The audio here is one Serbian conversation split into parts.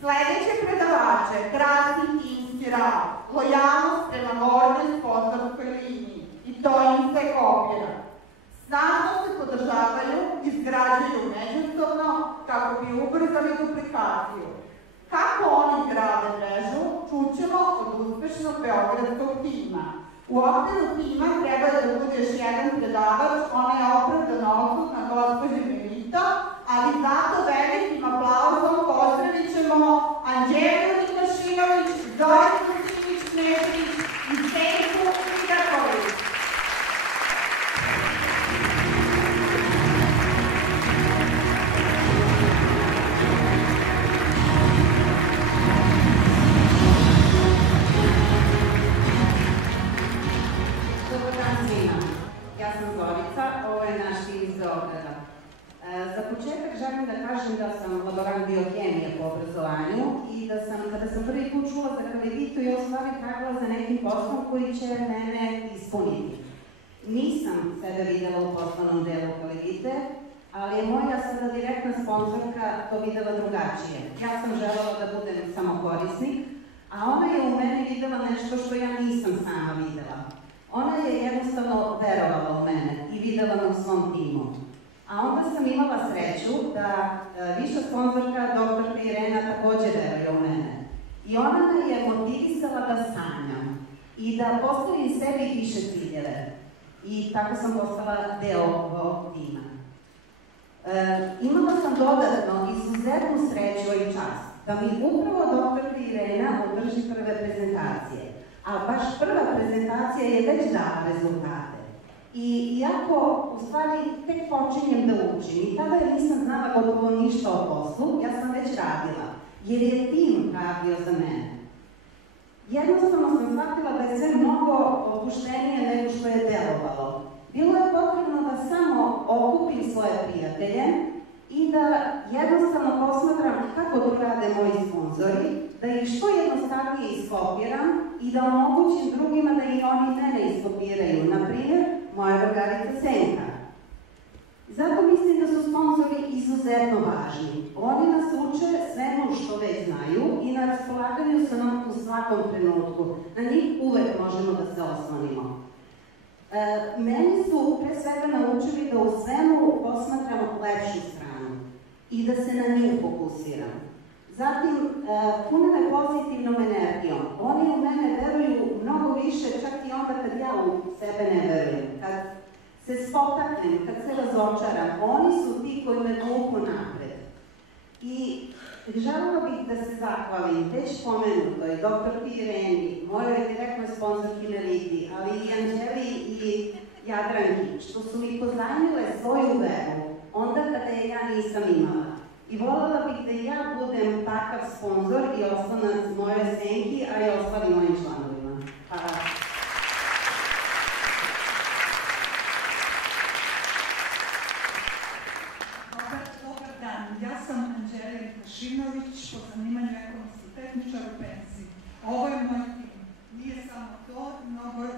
Sledeće predavače krasi i inspira lojalnost prema gornjoj sponzorskoj liniji i to im se kopira. Snažno se podržavaju, izgrađuju međusobno kako bi ubrzali duplikaciju. Kako oni grade mrežu, čućemo od uspešnog beogradskog tima. U okviru tima treba da bude još jedan predavač, ona je opravdana odsutna gospođa Melita, ali zato velikim aplauzom pozdravit ćemo Anđelu Nikašinović, Zoricu Simić-Knežević i Senku Vidaković. Ja sam Zorica, ovo je naš tim iz Beograda. Za početak želim da kažem da sam laborant biohemije po obrazovanju i da sam, kada sam prvi put čula za Kalevitu, ja u stvari tragala za nekim poslom koji će mene ispuniti. Nisam sebe videla u poslovnom delu Kalevite, ali je moja sada direktna sponzorka to videla drugačije. Ja sam želela da budem samo korisnik, a ona je u meni videla nešto što ja nisam sama videla. Ona je jednostavno verovala u mene i videla me u svom timu. A onda sam imala sreću da viša sponzorka, doktorka Irena, takođe veruje u mene. I ona me je motivisala da sanjam i da postavim sebi više ciljeve. I tako sam postala deo ovog tima. Imala sam dodatno izuzetnu sreću i čast da mi upravo doktorka Irena održi prve prezentacije. A baš prva prezentacija je već dala rezultate. I iako, u stvari, tek počinjem da učim i tada nisam znala gotovo ništa o poslu, ja sam već radila, jer je tim radio za mene. Jednostavno sam shvatila da je sve mnogo opuštenije nego što je delovalo. Bilo je potrebno da samo okupim svoje prijatelje i da jednostavno posmatram kako to rade moji sponzori, da ih što jednostavnije iskopiram i da omogućim drugima da i oni mene iskopiraju. Naprimjer, moja drugarica Senka. Zato mislim da su sponzori izuzetno važni. Oni nas uče svemu što već znaju i na raspolaganju su nam u svakom trenutku. Na njih uvek možemo da se oslonimo. Meni su pre svega naučili da u svemu posmatram lepšu stranu i da se na nju fokusiram. Zatim, pune me pozitivnom energijom. Oni u mene veruju mnogo više, čak i onda kad ja u sebe ne verujem. Kad se spotaknem, kad se razočaram, oni su ti koji me vuku napred. I želela bih da se zahvalim već pomenutoj doktorki Ireni, mojoj direktnoj sponzorki Meliti, ali i Anđeli i Jadranki, što su mi pozajmile svoju veru onda kada je ja nisam imala. I voljela bih da i ja budem takav sponzor i oslonac moje Senki, a i ostalim mojim članovima. Hvala. Dobar dan, ja sam Anđela Nikašinović, po zanimanju ekonomski tehničar u penziji. Ovo je moj tim. Nije samo to,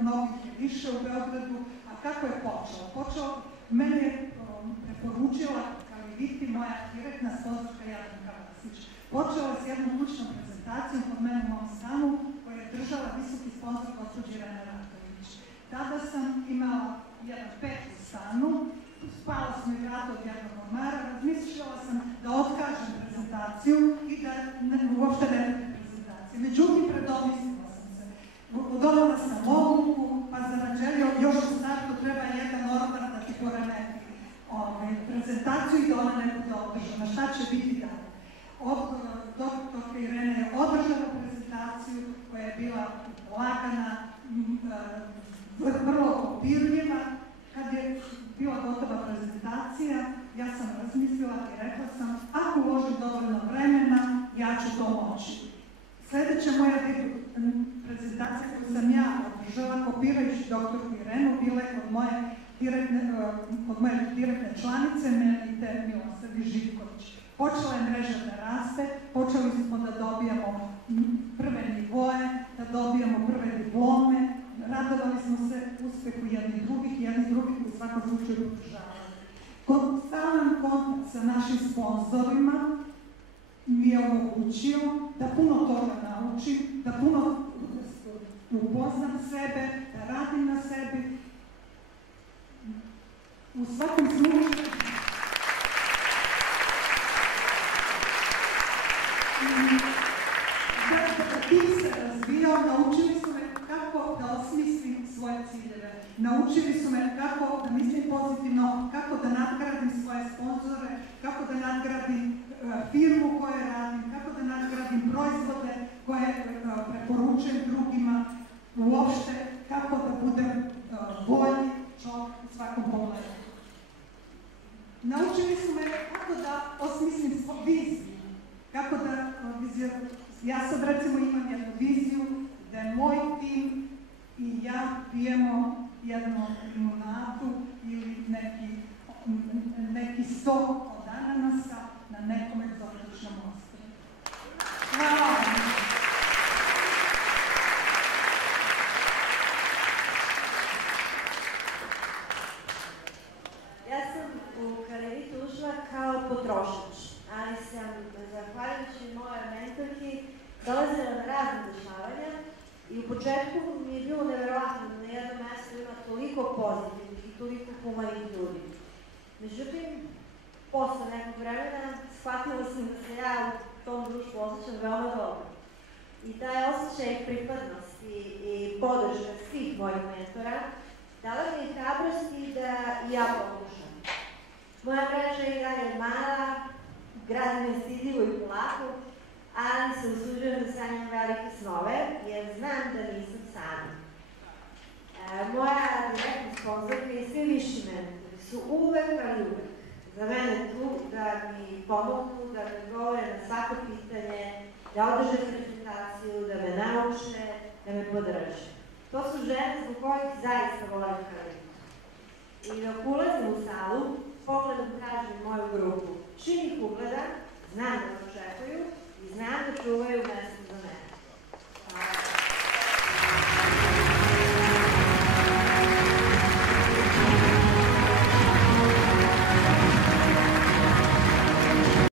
mnogih je više u Beogradu. A kako je počelo? Mene je preporučila Kaleviti moja direktna sponzorka Jadranka Vasić. Počela je s jednom kućnom prezentacijom kod mene u mom stanu, koju je držala visoki sponzor gospođa Irena Ratović. Tada sam imala jedan pet u stanu, spala sam i vrata od jednog ormara, razmišljala sam da otkažem prezentaciju i da uopšte ne radim prezentacije. Međutim, predomislila sam se. Dodala sam odluku, pa za Anđelio još u startu treba jedan ormar da ti poremeti prezentaciju i da ona ne bude održana. Šta će biti dalje? Doktorka Irena je održala prezentaciju koja je bila lagana, vrlo opirljiva. Kad je bila gotova prezentacija, ja sam razmislila i rekla sam, ako uložim dovoljno vremena, ja ću to moći. Sledeća moja prezentacija koju sam ja održala, kopirajući doktorku Irenu, bila je kod moje direktne članice Melite Milosavljević Živković. Počela je mreža da raste, počeli smo da dobijamo prve nivoe, da dobijamo prve diplome, radovali smo se uspehu jednih drugih koji u svakom slučaju podržavali. Stalan kontakt sa našim sponzorima mi je omogućio da puno toga naučim, da puno upoznam sebe, da radim na sebi. U svakom slučaju da tim se razvijao, naučili su me kako da osmislim svoje ciljeve. Naučili su me kako da mislim pozitivno, kako da nadgradim svoje sponzore, kako da nadgradim firmu koju radim, kako da nadgradim proizvode koje preporučujem drugima, uopšte kako da budem bolji čovjek u svakom pogledu. Naučili su me kako da osmislim svoju viziju, kako da ja sad recimo imam jednu viziju da je moj tim i ja pijemo jednu limonadu ili neki sok od ananasa na nekom egzotičnom ostrvu. Hvala vam. Ja sam u Karavit ušla kao potrošač, ali sam, zahvaljujući mojoj mentorki, dolazila na razne dešavanja i u početku mi je bilo nevjerovatno da na jednom mjestu ima toliko pozitivnih i toliko humanih ljudi. Međutim, posle nekog vremena shvatila sam da se ja u tom društvu osjećam veoma dobro. I taj osjećaj pripadnosti i podrška svih mojih mentora dala mi je hrabrosti da i ja pokušam. Moja mreža je i dalje mala, gradi me stidljivo i polako, ali se usuđujem da sanjam velike snove, jer znam da nisam sama. Moja direktna sponzorka i svi viši mentori su uvek, ali uvek za mene tu da mi pomognu, da mi govore na svako pitanje, da održe prezentaciju, da me nauče, da me podrže. To su žene zbog kojih zaista volim Karavit. I dok ulazim u salu, pogledom tražim moju grupu. Čim ih ugledam,